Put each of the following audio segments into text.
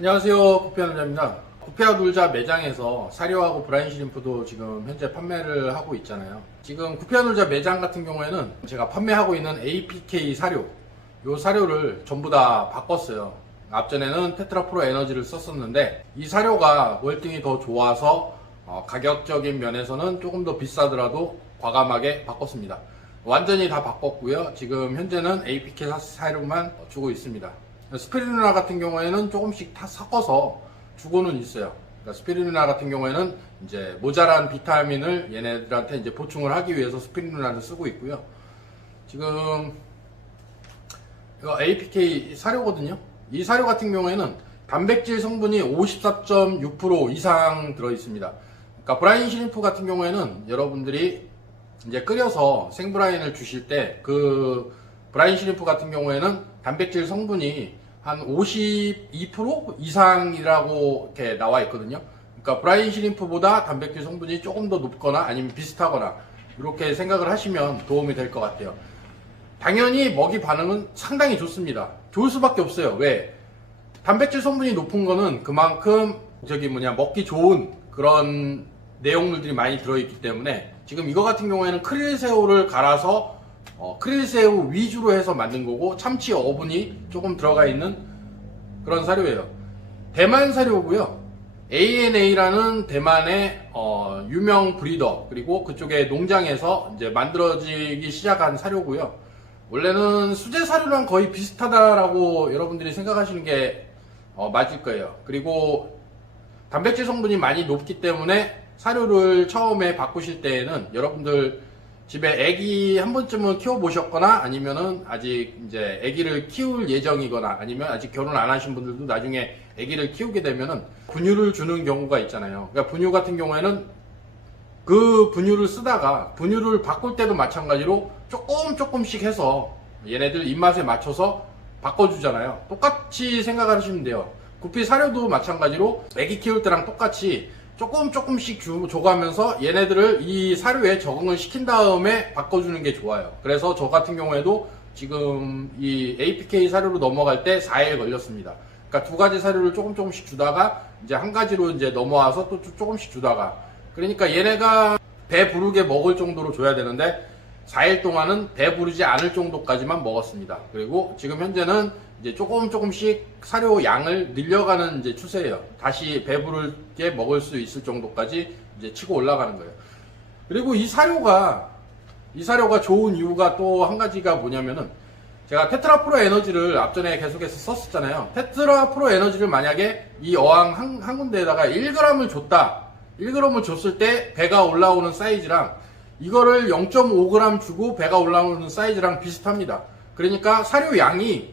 안녕하세요. 구피아 놀자입니다. 구피아 놀자 매장에서 사료하고 브라인 시림프도 지금 현재 판매를 하고 있잖아요. 지금 구피아 놀자 매장 같은 경우에는 제가 판매하고 있는 APK 사료, 요 사료를 전부 다 바꿨어요. 앞전에는 테트라프로 에너지를 썼었는데 이 사료가 월등히 더 좋아서 어, 가격적인 면에서는 조금 더 비싸더라도 과감하게 바꿨습니다. 완전히 다 바꿨고요. 지금 현재는 APK 사- 사료만 주고 있습니다. 스피루리나 같은 경우에는 조금씩 다 섞어서 주고는 있어요. 그러니까 스피루리나 같은 경우에는 이제 모자란 비타민을 얘네들한테 이제 보충을 하기 위해서 스피루리나를 쓰고 있고요. 지금 이거 APK 사료거든요. 이 사료 같은 경우에는 단백질 성분이 54.6% 이상 들어 있습니다. 그러니까 브라인 시림프 같은 경우에는 여러분들이 이제 끓여서 생브라인을 주실 때 그 브라인 시림프 같은 경우에는 단백질 성분이 한 52% 이상이라고 이렇게 나와 있거든요. 그러니까 브라인 시림프보다 단백질 성분이 조금 더 높거나 아니면 비슷하거나 이렇게 생각을 하시면 도움이 될 것 같아요. 당연히 먹이 반응은 상당히 좋습니다. 좋을 수밖에 없어요. 왜? 단백질 성분이 높은 거는 그만큼 저기 뭐냐 먹기 좋은 그런 내용물들이 많이 들어있기 때문에 지금 이거 같은 경우에는 크릴 새우를 갈아서 어, 크릴 새우 위주로 해서 만든 거고 참치 어분이 조금 들어가 있는 그런 사료예요. 대만 사료고요. ANA라는 대만의 어, 유명 브리더 그리고 그쪽의 농장에서 이제 만들어지기 시작한 사료고요. 원래는 수제 사료랑 거의 비슷하다라고 여러분들이 생각하시는 게 어, 맞을 거예요. 그리고 단백질 성분이 많이 높기 때문에 사료를 처음에 바꾸실 때에는 여러분들 집에 아기 한 번쯤은 키워보셨거나 아니면은 아직 이제 아기를 키울 예정이거나 아니면 아직 결혼 안 하신 분들도 나중에 아기를 키우게 되면은 분유를 주는 경우가 있잖아요. 그러니까 분유 같은 경우에는 그 분유를 쓰다가 분유를 바꿀 때도 마찬가지로 조금 조금씩 해서 얘네들 입맛에 맞춰서 바꿔주잖아요. 똑같이 생각을 하시면 돼요. 구피 사료도 마찬가지로 애기 키울 때랑 똑같이 조금 조금씩 주, 줘가면서 얘네들을 이 사료에 적응을 시킨 다음에 바꿔주는 게 좋아요. 그래서 저 같은 경우에도 지금 이 APK 사료로 넘어갈 때 4일 걸렸습니다. 그러니까 두 가지 사료를 조금 조금씩 주다가 이제 한 가지로 이제 넘어와서 또 조금씩 주다가 그러니까 얘네가 배 부르게 먹을 정도로 줘야 되는데 4일 동안은 배 부르지 않을 정도까지만 먹었습니다. 그리고 지금 현재는 이제 조금 조금씩 사료 양을 늘려가는 이제 추세예요. 다시 배 부르게 먹을 수 있을 정도까지 이제 치고 올라가는 거예요. 그리고 이 사료가 이 사료가 좋은 이유가 또 한 가지가 뭐냐면은 제가 테트라프로 에너지를 앞전에 계속해서 썼었잖아요. 테트라프로 에너지를 만약에 이 어항 한, 한 군데에다가 1g을 줬다. 1g을 줬을 때 배가 올라오는 사이즈랑 이거를 0.5g 주고 배가 올라오는 사이즈랑 비슷합니다. 그러니까 사료 양이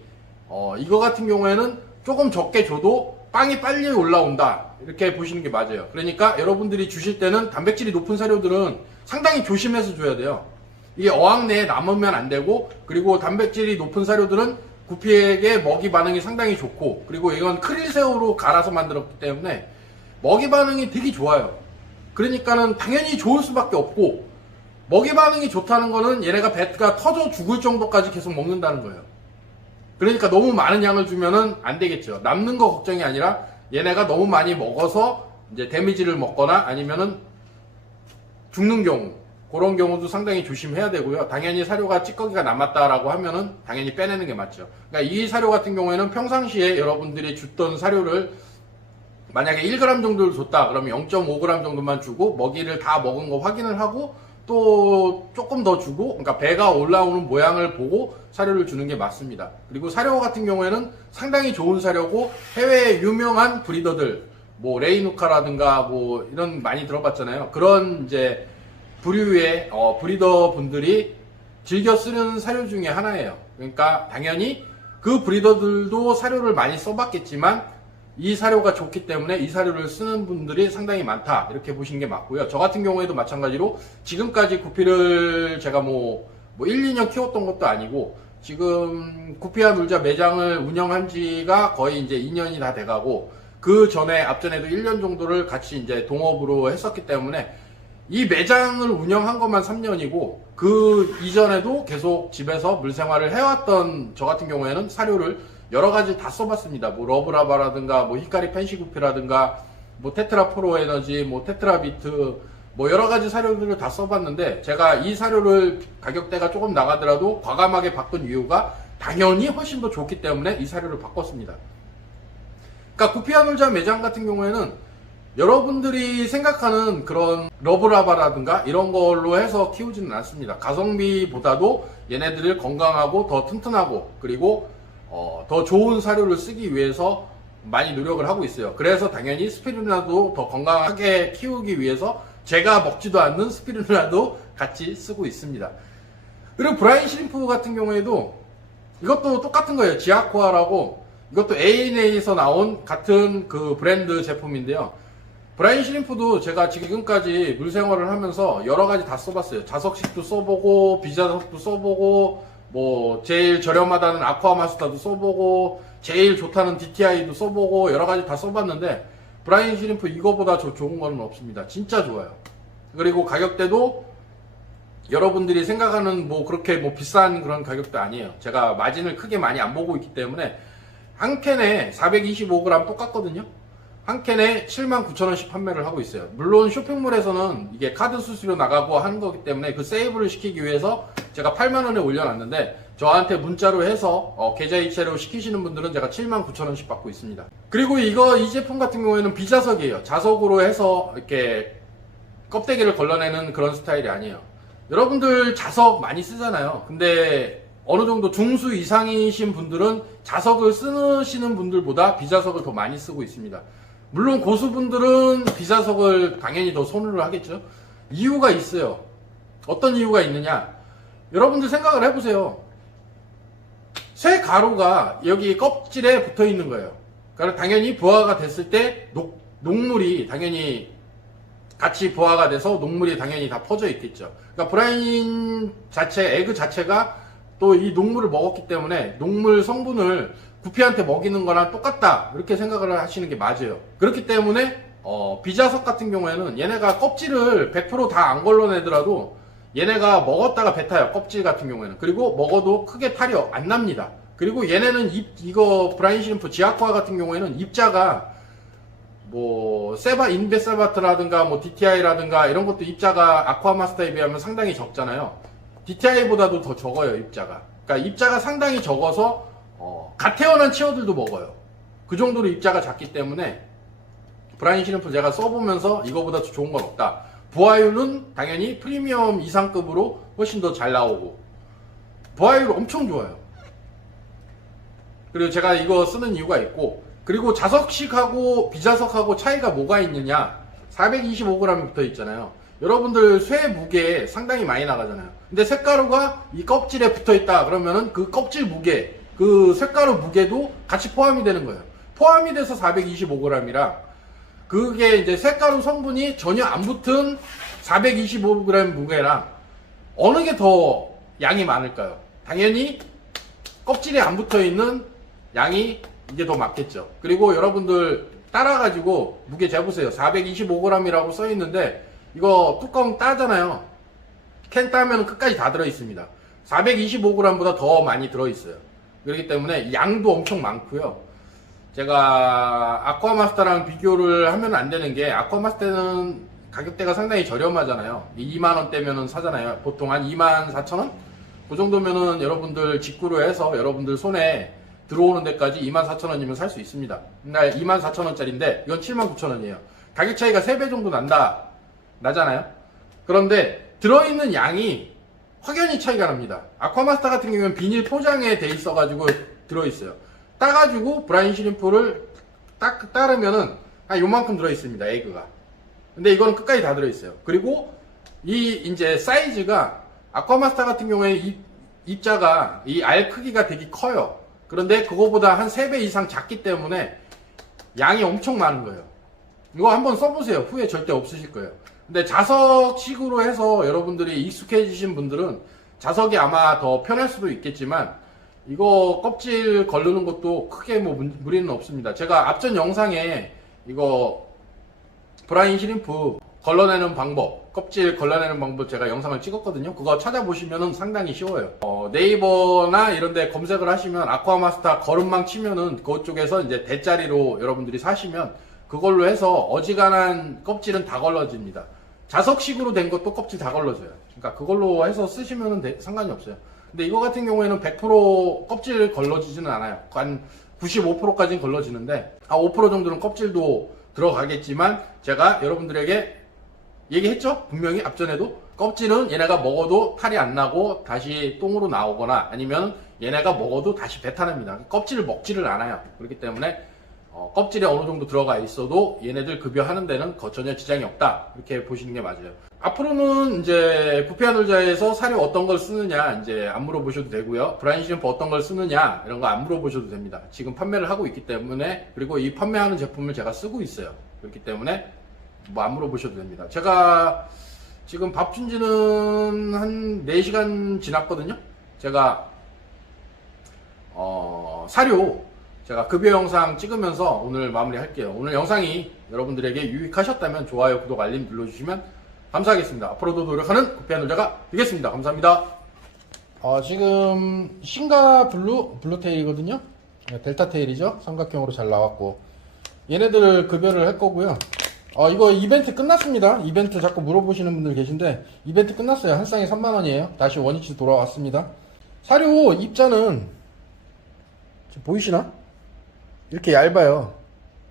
어, 이거 같은 경우에는 조금 적게 줘도 빵이 빨리 올라온다. 이렇게 보시는 게 맞아요. 그러니까 여러분들이 주실 때는 단백질이 높은 사료들은 상당히 조심해서 줘야 돼요. 이게 어항 내에 남으면 안 되고 그리고 단백질이 높은 사료들은 구피에게 먹이 반응이 상당히 좋고 그리고 이건 크릴 새우로 갈아서 만들었기 때문에 먹이 반응이 되게 좋아요. 그러니까는 당연히 좋을 수밖에 없고 먹이 반응이 좋다는 거는 얘네가 배가 터져 죽을 정도까지 계속 먹는다는 거예요. 그러니까 너무 많은 양을 주면은 안 되겠죠. 남는 거 걱정이 아니라 얘네가 너무 많이 먹어서 이제 데미지를 먹거나 아니면은 죽는 경우 그런 경우도 상당히 조심해야 되고요. 당연히 사료가 찌꺼기가 남았다라고 하면은 당연히 빼내는 게 맞죠. 그러니까 이 사료 같은 경우에는 평상시에 여러분들이 줬던 사료를 만약에 1g 정도를 줬다 그러면 0.5g 정도만 주고 먹이를 다 먹은 거 확인을 하고 또 조금 더 주고 그러니까 배가 올라오는 모양을 보고 사료를 주는 게 맞습니다. 그리고 사료 같은 경우에는 상당히 좋은 사료고 해외에 유명한 브리더들 뭐 레이누카라든가 뭐 이런 많이 들어봤잖아요. 그런 이제 부류의 어, 브리더 분들이 즐겨 쓰는 사료 중에 하나예요. 그러니까 당연히 그 브리더들도 사료를 많이 써봤겠지만 이 사료가 좋기 때문에 이 사료를 쓰는 분들이 상당히 많다 이렇게 보시는 게 맞고요. 저 같은 경우에도 마찬가지로 지금까지 구피를 제가 뭐, 뭐 1, 2년 키웠던 것도 아니고 지금 구피와 놀자 매장을 운영한 지가 거의 이제 2년이 다 돼가고 그 전에 앞전에도 1년 정도를 같이 이제 동업으로 했었기 때문에 이 매장을 운영한 것만 3년이고 그 이전에도 계속 집에서 물 생활을 해왔던 저 같은 경우에는 사료를 여러 가지 다 써봤습니다. 뭐 러브라바라든가 뭐 히카리 펜시구피라든가 뭐 테트라 프로 에너지, 뭐 테트라 비트 뭐 여러 가지 사료들을 다 써봤는데 제가 이 사료를 가격대가 조금 나가더라도 과감하게 바꾼 이유가 당연히 훨씬 더 좋기 때문에 이 사료를 바꿨습니다. 그러니까 구피아놀자 매장 같은 경우에는 여러분들이 생각하는 그런 러브라바라든가 이런 걸로 해서 키우지는 않습니다. 가성비보다도 얘네들을 건강하고 더 튼튼하고 그리고 어, 더 좋은 사료를 쓰기 위해서 많이 노력을 하고 있어요. 그래서 당연히 스피루나도 더 건강하게 키우기 위해서 제가 먹지도 않는 스피루나도 같이 쓰고 있습니다. 그리고 브라인 시림프 같은 경우에도 이것도 똑같은 거예요. 지아코아라고 이것도 ANA에서 나온 같은 그 브랜드 제품인데요. 브라인 시림프도 제가 지금까지 물 생활을 하면서 여러 가지 다 써봤어요. 자석식도 써보고 비자석도 써보고 뭐 제일 저렴하다는 아쿠아 마스터도 써보고 제일 좋다는 DTI도 써보고 여러 가지 다 써봤는데 브라인 시림프 이거보다 저 좋은 거는 없습니다. 진짜 좋아요. 그리고 가격대도 여러분들이 생각하는 뭐 그렇게 뭐 비싼 그런 가격도 아니에요. 제가 마진을 크게 많이 안 보고 있기 때문에 한 캔에 425g 똑같거든요. 한 캔에 79,000원씩 판매를 하고 있어요. 물론 쇼핑몰에서는 이게 카드 수수료 나가고 하는 거기 때문에 그 세이브를 시키기 위해서 제가 8만원에 올려놨는데 저한테 문자로 해서 어, 계좌 이체로 시키시는 분들은 제가 79,000원씩 받고 있습니다. 그리고 이거 이 제품 같은 경우에는 비자석이에요. 자석으로 해서 이렇게 껍데기를 걸러내는 그런 스타일이 아니에요. 여러분들 자석 많이 쓰잖아요. 근데 어느 정도 중수 이상이신 분들은 자석을 쓰시는 분들보다 비자석을 더 많이 쓰고 있습니다. 물론 고수분들은 비자석을 당연히 더 선호를 하겠죠. 이유가 있어요. 어떤 이유가 있느냐? 여러분들 생각을 해보세요. 쇠 가루가 여기 껍질에 붙어 있는 거예요. 그러니까 당연히 부화가 됐을 때 녹, 녹물이 당연히 같이 부화가 돼서 녹물이 당연히 다 퍼져 있겠죠. 그러니까 브라인 자체, 에그 자체가 또 이 녹물을 먹었기 때문에 녹물 성분을 구피한테 먹이는 거랑 똑같다. 이렇게 생각을 하시는 게 맞아요. 그렇기 때문에 어, 비자석 같은 경우에는 얘네가 껍질을 100%다 안 걸러내더라도 얘네가 먹었다가 뱉어요. 껍질 같은 경우에는. 그리고 먹어도 크게 탈이 안 납니다. 그리고 얘네는 입, 이거 브라인 시림프 지아쿠아 같은 경우에는 입자가 뭐 세바 인베사바트라든가 뭐 DTI라든가 이런 것도 입자가 아쿠아마스터에 비하면 상당히 적잖아요. DTI보다도 더 적어요 입자가. 그러니까 입자가 상당히 적어서 어, 갓 태어난 치어들도 먹어요. 그 정도로 입자가 작기 때문에 브라인 시림프 제가 써보면서 이거보다 더 좋은 건 없다. 부하율은 당연히 프리미엄 이상급으로 훨씬 더 잘 나오고 부하율 엄청 좋아요. 그리고 제가 이거 쓰는 이유가 있고 그리고 자석식하고 비자석하고 차이가 뭐가 있느냐 425g 붙어 있잖아요 여러분들 쇠 무게 상당히 많이 나가잖아요 근데 쇳가루가 이 껍질에 붙어 있다 그러면은 그 껍질 무게 그 쇳가루 무게도 같이 포함이 되는 거예요 포함이 돼서 425g이라 그게 이제 쇳가루 성분이 전혀 안 붙은 425g 무게랑 어느 게 더 양이 많을까요? 당연히 껍질에 안 붙어 있는 양이 이게 더 맞겠죠. 그리고 여러분들 따라가지고 무게 재보세요. 425g이라고 써 있는데 이거 뚜껑 따잖아요. 캔 따면 끝까지 다 들어 있습니다. 425g보다 더 많이 들어 있어요. 그렇기 때문에 양도 엄청 많고요. 제가 아쿠아마스터랑 비교를 하면 안 되는 게 아쿠아마스터는 가격대가 상당히 저렴하잖아요. 2만 원대면은 사잖아요. 보통 한 2만 4천 원? 그 정도면은 여러분들 직구로 해서 여러분들 손에 들어오는 데까지 24,000원이면 살 수 있습니다. 날 24,000원짜리인데 이건 79,000원이에요. 가격 차이가 3배 정도 난다. 나잖아요. 그런데 들어있는 양이 확연히 차이가 납니다. 아쿠아마스터 같은 경우는 비닐 포장에 돼 있어가지고 들어있어요. 따가지고 브라인 시림프를 딱 따르면은 한 요만큼 들어있습니다. 에그가. 근데 이거는 끝까지 다 들어있어요. 그리고 이 이제 사이즈가 아쿠아마스터 같은 경우에 입, 입자가 이 알 크기가 되게 커요. 그런데 그거보다 한 3배 이상 작기 때문에 양이 엄청 많은 거예요. 이거 한번 써보세요. 후회 절대 없으실 거예요. 근데 자석식으로 해서 여러분들이 익숙해지신 분들은 자석이 아마 더 편할 수도 있겠지만 이거 껍질 걸르는 것도 크게 뭐 문- 무리는 없습니다. 제가 앞전 영상에 이거 브라인 시림프 걸러내는 방법, 껍질 걸러내는 방법 제가 영상을 찍었거든요. 그거 찾아보시면 상당히 쉬워요. 어, 네이버나 이런데 검색을 하시면 아쿠아마스터 걸음망 치면은 그쪽에서 이제 대짜리로 여러분들이 사시면 그걸로 해서 어지간한 껍질은 다 걸러집니다. 자석식으로 된 것도 껍질 다 걸러져요. 그러니까 그걸로 해서 쓰시면 은 상관이 없어요. 근데 이거 같은 경우에는 100% 껍질 걸러지지는 않아요. 한 95%까지는 걸러지는데, 아, 5% 정도는 껍질도 들어가겠지만, 제가 여러분들에게 얘기했죠? 분명히 앞전에도. 껍질은 얘네가 먹어도 탈이 안 나고 다시 똥으로 나오거나 아니면 얘네가 먹어도 다시 배탈납니다. 껍질을 먹지를 않아요. 그렇기 때문에 어, 껍질에 어느 정도 들어가 있어도 얘네들 급여하는 데는 거- 전혀 지장이 없다. 이렇게 보시는 게 맞아요. 앞으로는 이제 구피아 놀자에서 사료 어떤 걸 쓰느냐 이제 안 물어보셔도 되고요. 브라인 시즌프 어떤 걸 쓰느냐 이런 거 안 물어보셔도 됩니다. 지금 판매를 하고 있기 때문에 그리고 이 판매하는 제품을 제가 쓰고 있어요. 그렇기 때문에 뭐 안 물어보셔도 됩니다. 제가 지금 밥 준 지는 한 4시간 지났거든요. 제가 어, 사료 제가 급여 영상 찍으면서 오늘 마무리 할게요. 오늘 영상이 여러분들에게 유익하셨다면 좋아요, 구독, 알림 눌러주시면 감사하겠습니다. 앞으로도 노력하는 구피한 놀자가 되겠습니다. 감사합니다. 어, 지금 싱가 블루, 블루테일이거든요. 네, 델타 테일이죠. 삼각형으로 잘 나왔고. 얘네들 급여를 할 거고요. 어, 이거 이벤트 끝났습니다. 이벤트 자꾸 물어보시는 분들 계신데, 이벤트 끝났어요. 한 쌍에 3만 원이에요. 다시 원위치 돌아왔습니다. 사료 입자는, 보이시나? 이렇게 얇아요.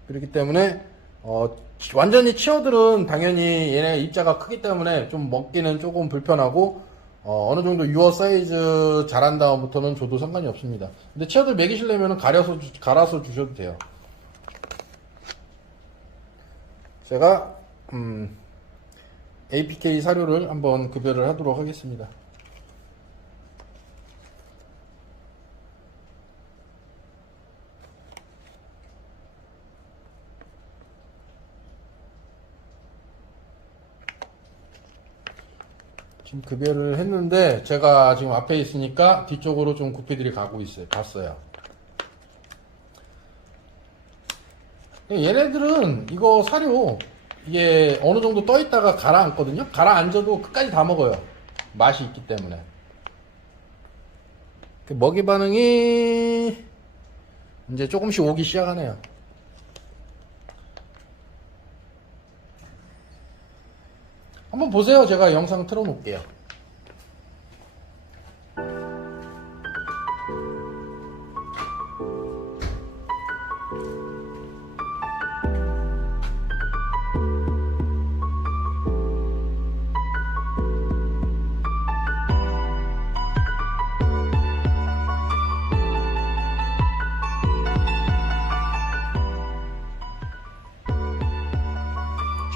그렇기 때문에, 어, 완전히 치어들은 당연히 얘네 입자가 크기 때문에 좀 먹기는 조금 불편하고, 어, 느 정도 유어 사이즈 잘한 다음부터는 줘도 상관이 없습니다. 근데 치어들 먹이시려면 가려서, 주- 갈아서 주셔도 돼요. 제가, 음, APK 사료를 한번 급여를 하도록 하겠습니다. 지금 급여를 했는데 제가 지금 앞에 있으니까 뒤쪽으로 좀 구피들이 가고 있어요. 갔어요. 얘네들은 이거 사료 이게 어느 정도 떠 있다가 가라앉거든요. 가라앉아도 끝까지 다 먹어요. 맛이 있기 때문에. 그 먹이 반응이 이제 조금씩 오기 시작하네요. 한번 보세요. 제가 영상 틀어놓을게요.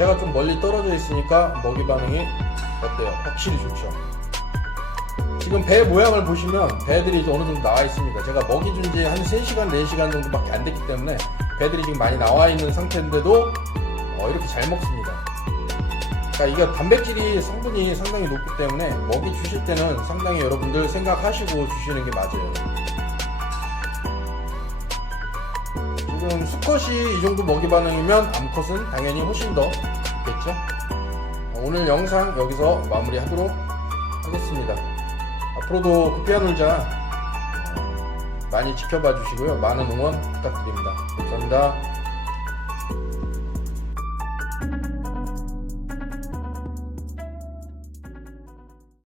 제가 좀 멀리 떨어져 있으니까 먹이 반응이 어때요? 확실히 좋죠. 지금 배 모양을 보시면 배들이 어느 정도 나와 있습니다. 제가 먹이 준 지 한 3시간, 4시간 정도밖에 안 됐기 때문에 배들이 지금 많이 나와 있는 상태인데도 어, 이렇게 잘 먹습니다. 그러니까 이게 단백질이 성분이 상당히 높기 때문에 먹이 주실 때는 상당히 여러분들 생각하시고 주시는 게 맞아요. 지금 수컷이 이 정도 먹이 반응이면 암컷은 당연히 훨씬 더 좋겠죠? 어, 오늘 영상 여기서 마무리하도록 하겠습니다. 앞으로도 구피아 놀자 어, 많이 지켜봐 주시고요. 많은 응원 부탁드립니다. 감사합니다.